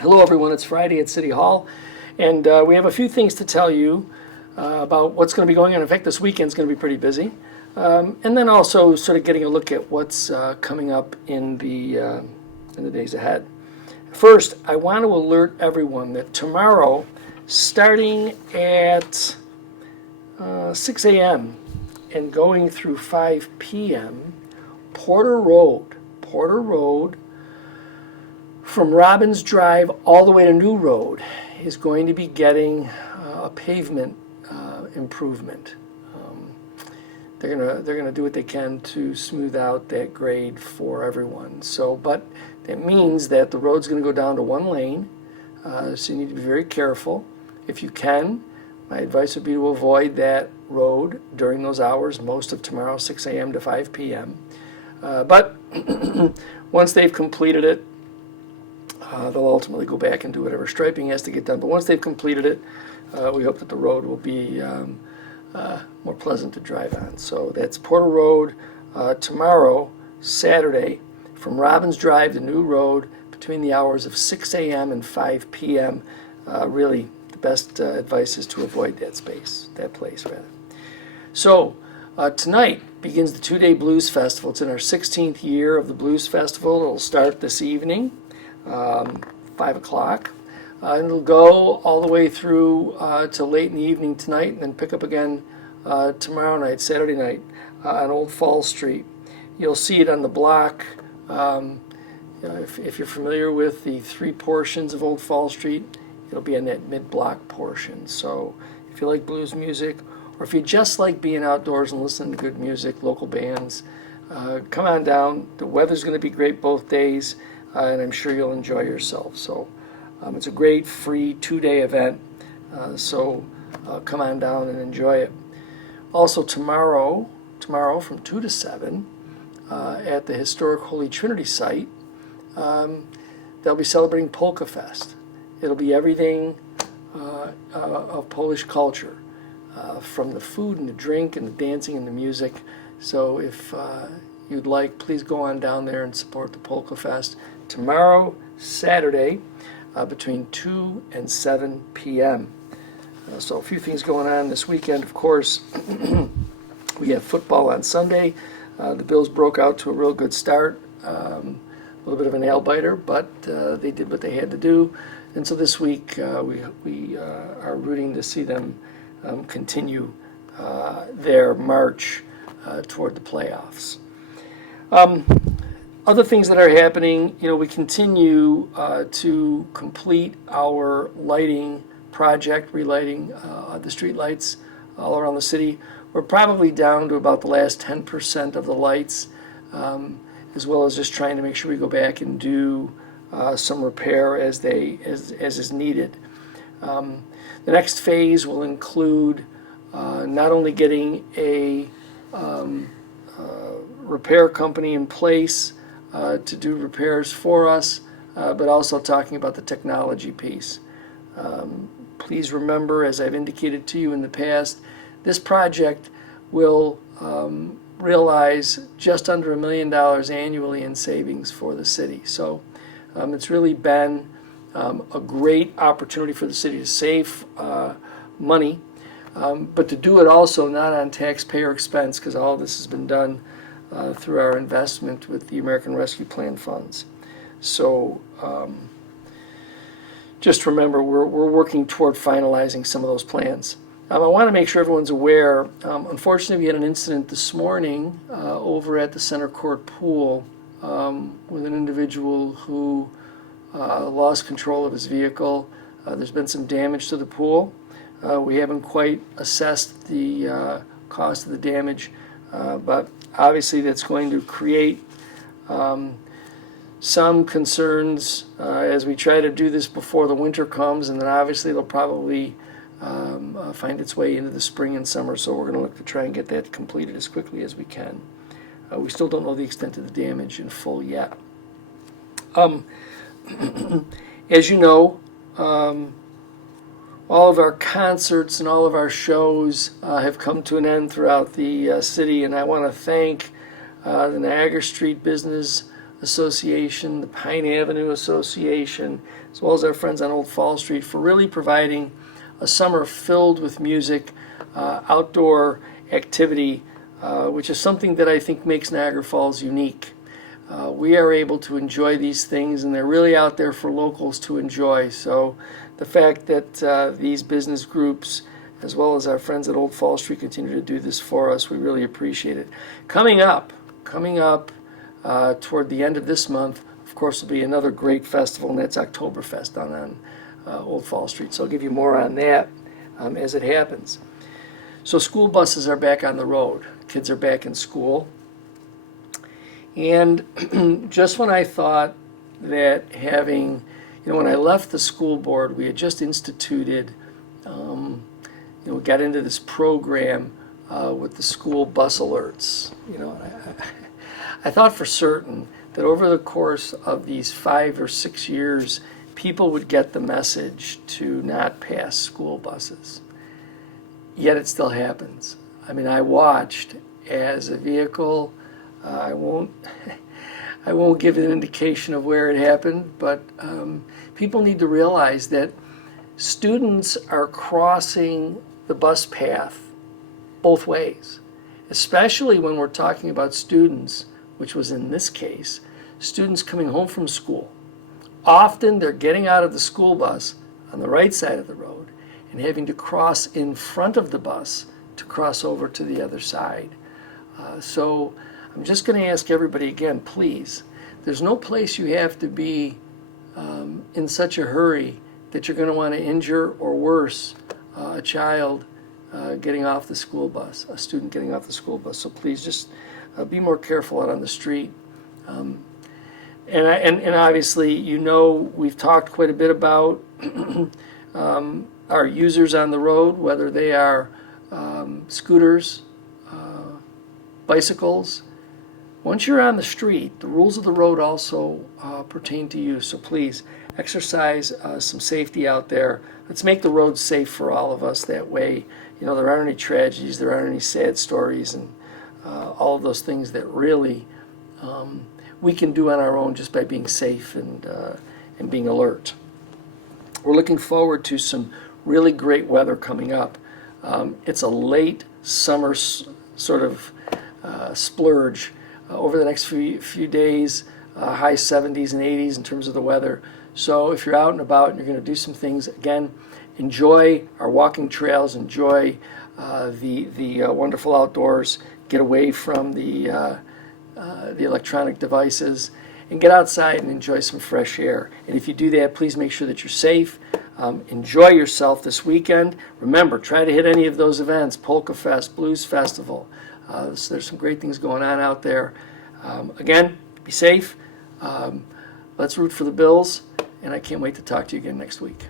Hello everyone, it's Friday at City Hall, and we have a few things to tell you about what's going to be going on. In fact, this weekend's going to be pretty busy. And then also sort of getting a look at what's coming up in the days ahead. First, I want to alert everyone that tomorrow, starting at 6 a.m. and going through 5 p.m., Porter Road, from Robbins Drive all the way to New Road is going to be getting a pavement improvement. They're gonna do what they can to smooth out that grade for everyone. So, but that means that the road's going to go down to one lane. So you need to be very careful. If you can, my advice would be to avoid that road during those hours, most of tomorrow, 6 a.m. to 5 p.m. But once they've completed it, they'll ultimately go back and do whatever striping has to get done. But once they've completed it, we hope that the road will be more pleasant to drive on. So that's Porter Road tomorrow, Saturday, from Robbins Drive to New Road between the hours of 6 a.m. and 5 p.m. Really, the best advice is to avoid that place. So tonight begins the two-day Blues Festival. It's in our 16th year of the Blues Festival. It'll start this evening. 5 o'clock. And it'll go all the way through to late in the evening tonight, and then pick up again tomorrow night, Saturday night, on Old Falls Street. You'll see it on the block. If you're familiar with the three portions of Old Falls Street, it'll be on that mid-block portion. So if you like blues music, or if you just like being outdoors and listening to good music, local bands, come on down. The weather's going to be great both days. And I'm sure you'll enjoy yourself. So it's a great free 2-day event, so come on down and enjoy it. Also tomorrow from 2 to 7 at the historic Holy Trinity site, they'll be celebrating Polka Fest. It'll be everything of Polish culture, from the food and the drink and the dancing and the music. So if you'd like, please go on down there and support the Polka Fest tomorrow, Saturday, between 2 and 7 p.m. So a few things going on this weekend, of course. We have football on Sunday. The Bills broke out to a real good start. A little bit of a nail-biter, but they did what they had to do. And so this week we are rooting to see them continue their march toward the playoffs. Other things that are happening, we continue to complete our lighting project, relighting the street lights all around the city. We're probably down to about the last 10% of the lights, as well as just trying to make sure we go back and do some repair as is needed. The next phase will include not only getting a repair company in place to do repairs for us, but also talking about the technology piece. Please remember, as I've indicated to you in the past, this project will realize just under $1 million annually in savings for the city. So it's really been a great opportunity for the city to save money, but to do it also not on taxpayer expense, because all this has been done through our investment with the American Rescue Plan funds. So just remember, we're working toward finalizing some of those plans. I want to make sure everyone's aware. Unfortunately, we had an incident this morning over at the center court pool with an individual who lost control of his vehicle. There's been some damage to the pool. We haven't quite assessed the cost of the damage, but obviously that's going to create some concerns as we try to do this before the winter comes, and then obviously it'll probably find its way into the spring and summer, so we're going to look to try and get that completed as quickly as we can. We still don't know the extent of the damage in full yet. As you know, all of our concerts and all of our shows have come to an end throughout the city, and I want to thank the Niagara Street Business Association, the Pine Avenue Association, as well as our friends on Old Fall Street for really providing a summer filled with music, outdoor activity, which is something that I think makes Niagara Falls unique. We are able to enjoy these things, and they're really out there for locals to enjoy. So the fact that these business groups, as well as our friends at Old Fall Street, continue to do this for us, we really appreciate it. Coming up toward the end of this month, of course, will be another great festival, and that's Oktoberfest down on Old Fall Street. So I'll give you more on that as it happens. So school buses are back on the road. Kids are back in school. And just when I thought that having, when I left the school board, we had just instituted, got into this program with the school bus alerts. I thought for certain that over the course of these 5 or 6 years, people would get the message to not pass school buses. Yet it still happens. I mean, I watched as a vehicle. I won't give an indication of where it happened, but people need to realize that students are crossing the bus path both ways, especially when we're talking about students, which was in this case, students coming home from school. Often they're getting out of the school bus on the right side of the road and having to cross in front of the bus to cross over to the other side. So I'm just going to ask everybody again, please, there's no place you have to be in such a hurry that you're going to want to injure or worse a child getting off the school bus, a student getting off the school bus. So please just be more careful out on the street. And obviously, we've talked quite a bit about our users on the road, whether they are scooters, bicycles. Once you're on the street, the rules of the road also pertain to you. So please exercise some safety out there. Let's make the roads safe for all of us. That way, there aren't any tragedies, there aren't any sad stories, and all of those things that really we can do on our own just by being safe and being alert. We're looking forward to some really great weather coming up. It's a late summer sort of splurge over the next few days, high 70s and 80s in terms of the weather. So if you're out and about and you're going to do some things, again, enjoy our walking trails, enjoy the wonderful outdoors, get away from the electronic devices, and get outside and enjoy some fresh air. And if you do that, please make sure that you're safe. Enjoy yourself this weekend. Remember, try to hit any of those events, Polka Fest, Blues Festival. So there's some great things going on out there. Again, be safe. Let's root for the Bills, and I can't wait to talk to you again next week.